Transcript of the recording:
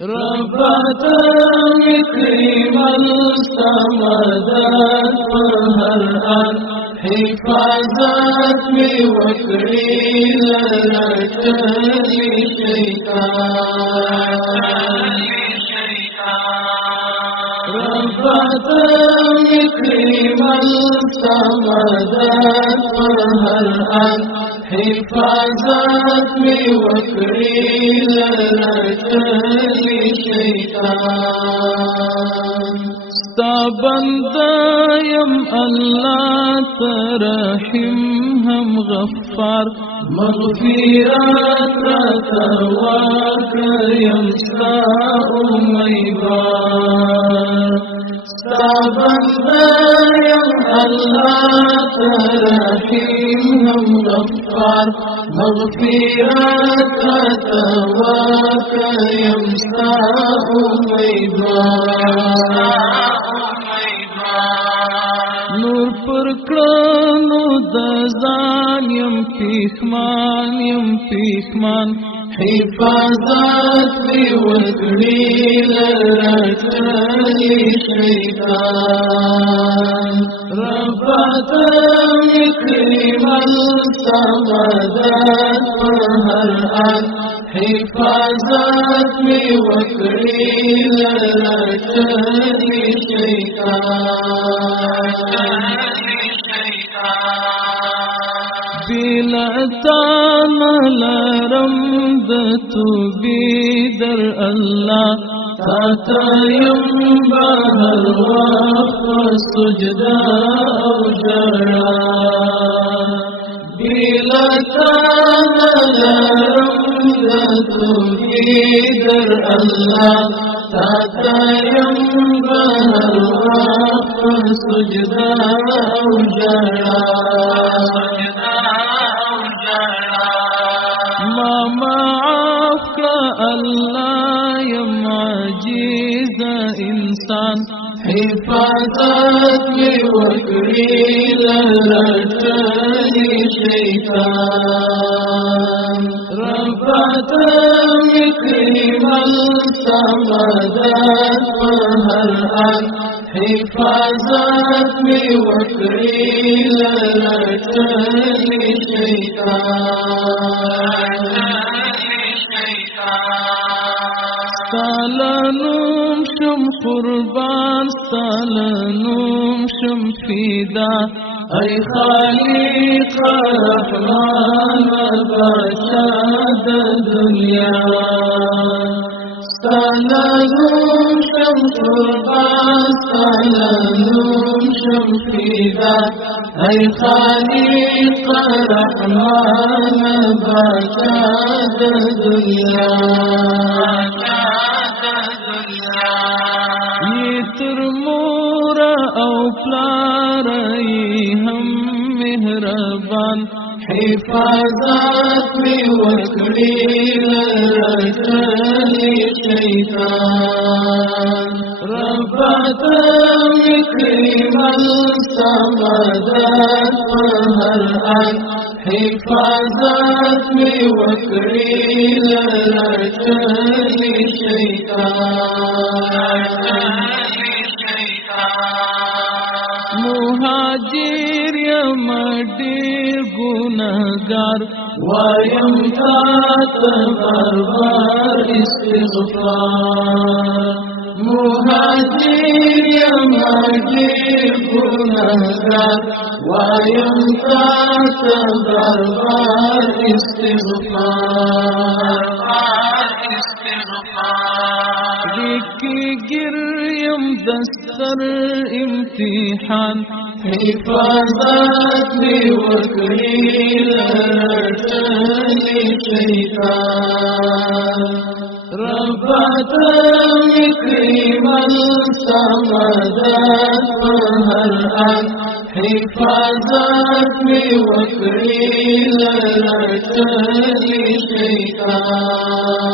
ربات مكرم السمدات فهرأت حفاظات بوكري لركلي شيطان ربات مكرم السمدات فهرأت حفاظات بوكري لركلي شيطان استبندايم الله ترحم هم غفار مغفرات رتواكر يمساء ميبار استبندايم الله ترحم هم غفار مغفرات رتواكر يمساء ميبار نور پر کرانو دزان یم پیخمان حفاظت دی وکڑی لرکلی شیطان ربات مکرم السمدات فهرأت حفاظت دی وکڑی لرکلی شیطان بلعتان لرم دتو بیدر اللہ تاتا ينبه الوقت سجدا او جرا بلعتان لرم دتو بیدر اللہ تاتا ينبه الوقت سجدا او جرا اللہ یم عجیز انسان حفاظت وکڑی لرکلی شیطان ربات مکرم السمدات فهرأت حفاظت وکڑی لرکلی شیطان ستالنوم شم قربان ستالنوم شم فیدا ای خالق رحمان باشد دنیا ستالنوم شم قربان ستالنوم شم فیدا ای خالق رحمان باشد دنیا ترمور او پلار هم مهربان حفاظت وکڑی لرکلی شیطان ربات مکرم السمدات فهرأت حفاظت وکڑی لرکلی شیطان مهاجر یم دیر گناہگار وایم تات بربار استغفار مهاجر یم دیر گناہگار وایم تات بربار استغفار کی گریم دستر امتحان حفاظت وکڑی لرکلی شیطان ربات مکرم السمدات فهرأت حفاظت وکڑی لرکلی شیطان